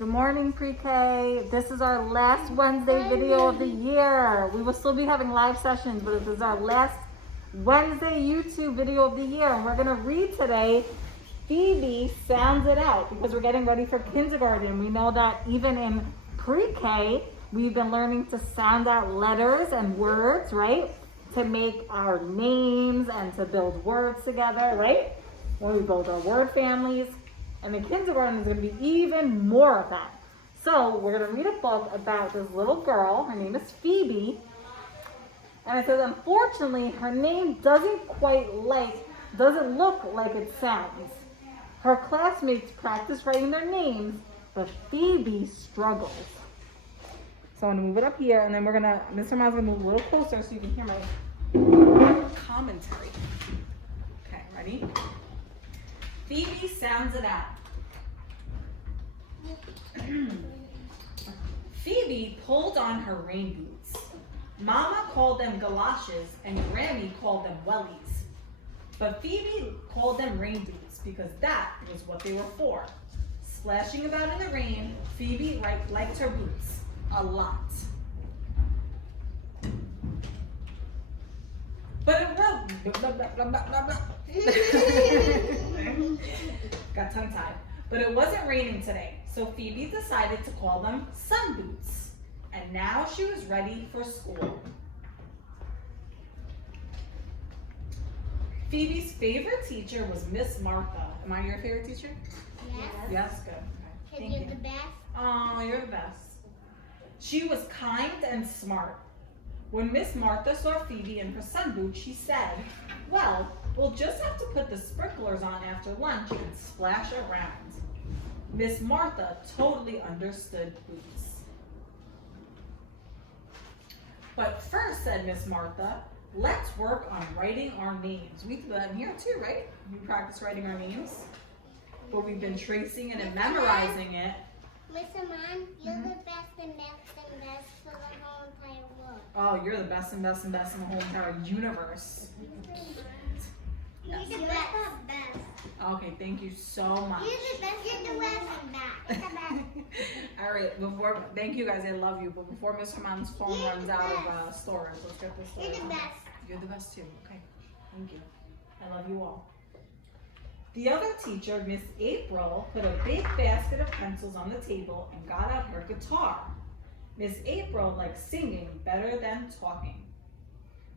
Good morning, pre-K. This is our last Wednesday video of the year. We will still be having live sessions, but this is our last Wednesday YouTube video of the year. And we're gonna read today, Phoebe Sounds It Out, because we're getting ready for kindergarten. We know that even in pre-K, we've been learning to sound out letters and words, right? To make our names and to build words together, right? When we build our word families. And in kindergarten, there's going to be even more of that. So we're going to read a book about this little girl. Her name is Phoebe. And it says, unfortunately, her name doesn't look like it sounds. Her classmates practice writing their names, but Phoebe struggles. So I'm going to move it up here, and then Mr. Miles going to move a little closer so you can hear my commentary. Okay, ready? Phoebe sounds it out. Phoebe pulled on her rain boots. Mama called them galoshes and Grammy called them wellies. But Phoebe called them rain boots because that was what they were for. Splashing about in the rain, Phoebe liked her boots a lot. But it got tongue-tied. But it wasn't raining today, so Phoebe decided to call them sun boots. And now she was ready for school. Phoebe's favorite teacher was Miss Martha. Am I your favorite teacher? Yes. Yes, good. Okay. Thank You're you. the best. Oh, you're the best. She was kind and smart. When Miss Martha saw Phoebe in her sun boots, she said, well, we'll just have to put the sprinklers on after lunch and splash around. Miss Martha totally understood boots. But first, said Miss Martha, let's work on writing our names. We do that in here too, right? We practice writing our names. But we've been tracing it and memorizing it. Miss Amon, you're the best and best and best for the whole entire world. Oh, you're the best and best and best in the whole entire universe. You're the best. Okay, thank you so much. You're the best. You're the best. All right, thank you guys, I love you. But before Mr. Mom's phone runs out of storage, let's get this started. You're the best. You're the best too. Okay, thank you. I love you all. The other teacher, Miss April, put a big basket of pencils on the table and got out her guitar. Miss April likes singing better than talking.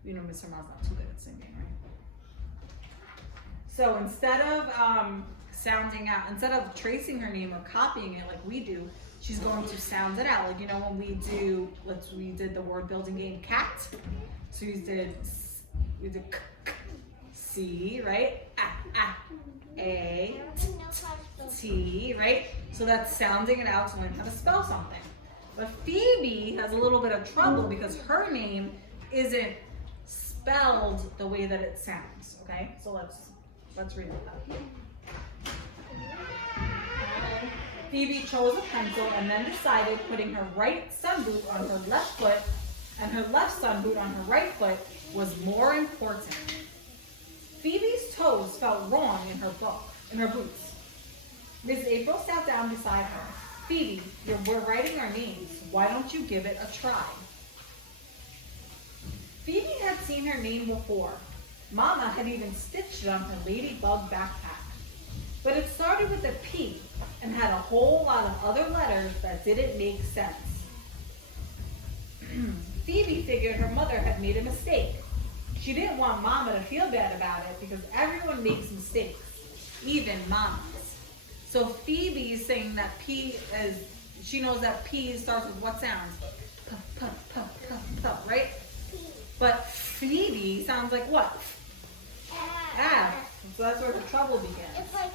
You know, Mr. Miles not too good at singing, right? So instead of instead of tracing her name or copying it like we do, she's going to sound it out. Like, you know, when we did the word building game cat. So we did k, C, right? A, T, right? So that's sounding it out to learn how to spell something. But Phoebe has a little bit of trouble because her name isn't spelled the way that it sounds, okay? So let's read it. Phoebe chose a pencil and then decided putting her right sun boot on her left foot and her left sun boot on her right foot was more important. Phoebe's toes felt wrong in her boots. Miss April sat down beside her. Phoebe, we're writing our names. Why don't you give it a try? Phoebe had seen her name before. Mama had even stitched it on her ladybug backpack. But it started with a P and had a whole lot of other letters that didn't make sense. Phoebe figured her mother had made a mistake. She didn't want Mama to feel bad about it because everyone makes mistakes, even mamas. So Phoebe's saying that she knows that P starts with what sounds? P, p, p, p, p, right? But Phoebe sounds like what? F. So that's where the trouble begins. It's like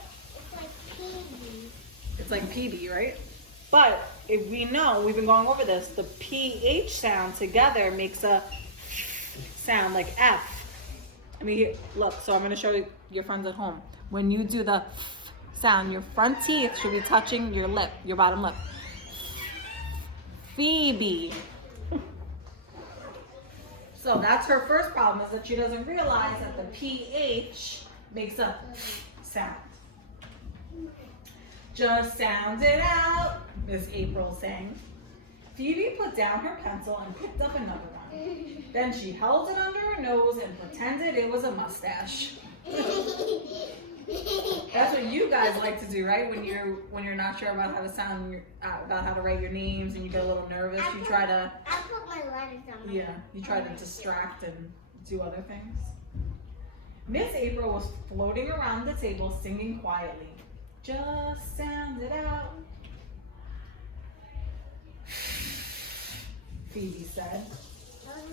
Phoebe. It's like PB, right? But if we know, we've been going over this, the PH sound together makes a sound like F. I mean, look, so I'm going to show your friends at home. When you do the sound, your front teeth should be touching your lip, your bottom lip. Phoebe. So that's her first problem, is that she doesn't realize that the PH makes a sound. Just sound it out. Miss April sang. Phoebe put down her pencil and picked up another one. Then she held it under her nose and pretended it was a mustache. That's what you guys like to do, right? When you're not sure about how to sound, about how to write your names, and you get a little nervous, you try to. I put my letters on my. Yeah, you try to distract and do other things. Miss April was floating around the table, singing quietly. Just sound it out. Phoebe said.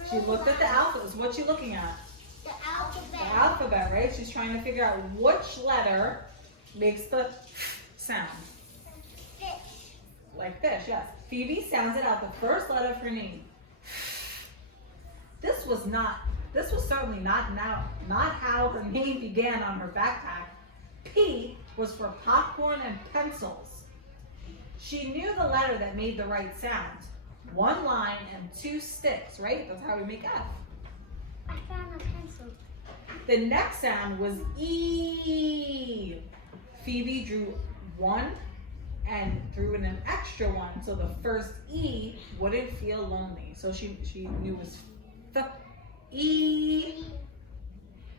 She looked at the alphabet. What's she looking at? The alphabet. The alphabet, right? She's trying to figure out which letter makes the sound. Fish. Like fish, yes. Phoebe sounded out the first letter of her name. This was certainly not how her name began on her backpack. P was for popcorn and pencils. She knew the letter that made the right sound. 1 line and 2 sticks, right? That's how we make F. I found a pencil. The next sound was E. Phoebe drew 1 and threw in an extra 1 so the first E wouldn't feel lonely. So she knew it was F, E.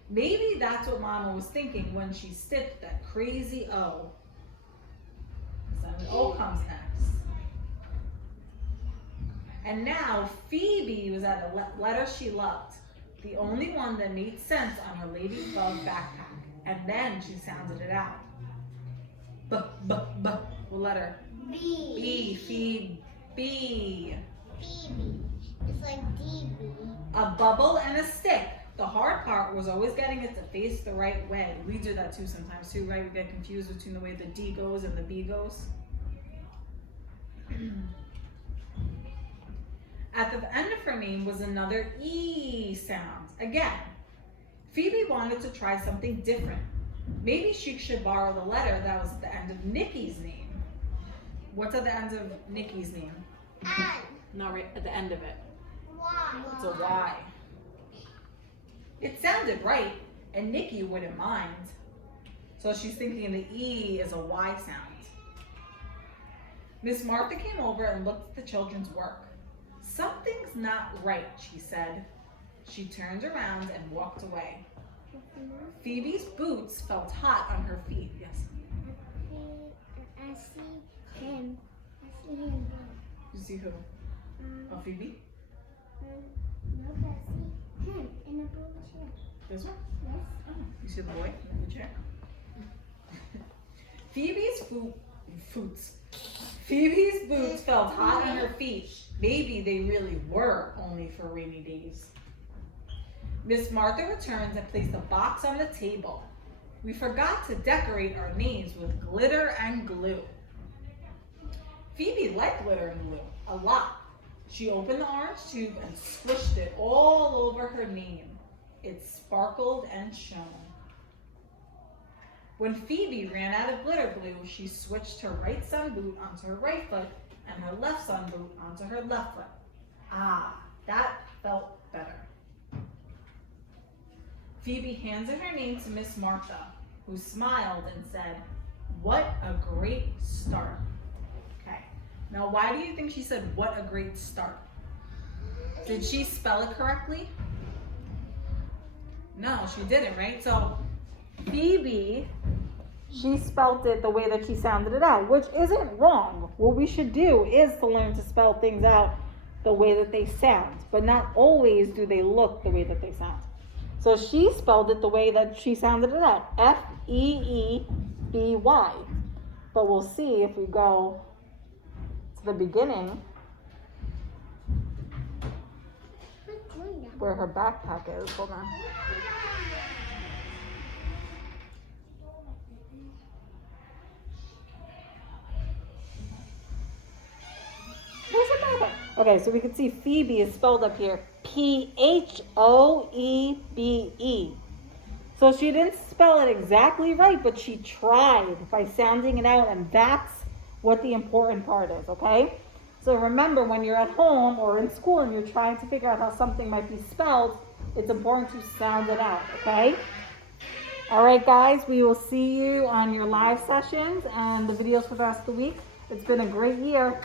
Maybe that's what Mama was thinking when she stitched that crazy O. So the O comes next. And now Phoebe was at a letter she loved, the only one that made sense on her ladybug backpack. And then she sounded it out. B, b, b. What letter? B. B, Phoebe. Phoebe. It's like DB. A bubble and a stick. The hard part was always getting it to face the right way. We do that too sometimes too, right? We get confused between the way the D goes and the B goes. At the end of her name was another E sound. Again, Phoebe wanted to try something different. Maybe she should borrow the letter that was at the end of Nikki's name. What's at the end of Nikki's name? N. No, right at the end of it. Y. It's a Y. It sounded right, and Nikki wouldn't mind. So she's thinking the E is a Y sound. Miss Martha came over and looked at the children's work. Something's not right, she said. She turned around and walked away. Phoebe's boots felt hot on her feet. Yes. I see him. I see him. You see who? Oh, Phoebe? No, but I see him in the blue chair. This one? Yes. Oh, you see the boy in the chair? Phoebe's boots felt hot on her feet. Maybe they really were only for rainy days. Miss Martha returns and placed a box on the table. We forgot to decorate our names with glitter and glue. Phoebe liked glitter and glue a lot. She opened the orange tube and squished it all over her name. It sparkled and shone. When Phoebe ran out of glitter glue, she switched her right sun boot onto her right foot and her left sun boot onto her left foot. Ah, that felt better. Phoebe handed her name to Miss Martha, who smiled and said, "What a great start." Okay, now why do you think she said, "What a great start"? Did she spell it correctly? No, she didn't, right? So Phoebe, she spelled it the way that she sounded it out, which isn't wrong. What we should do is to learn to spell things out the way that they sound, but not always do they look the way that they sound. So she spelled it the way that she sounded it out, F-E-E-B-Y. But we'll see if we go to the beginning where her backpack is. Hold on. Where's her backpack? Okay, so we can see Phoebe is spelled up here, P-H-O-E-B-E. So she didn't spell it exactly right, but she tried by sounding it out, and that's what the important part is, okay? So remember, when you're at home or in school and you're trying to figure out how something might be spelled, it's important to sound it out, okay? All right, guys, we will see you on your live sessions and the videos for the rest of the week. It's been a great year.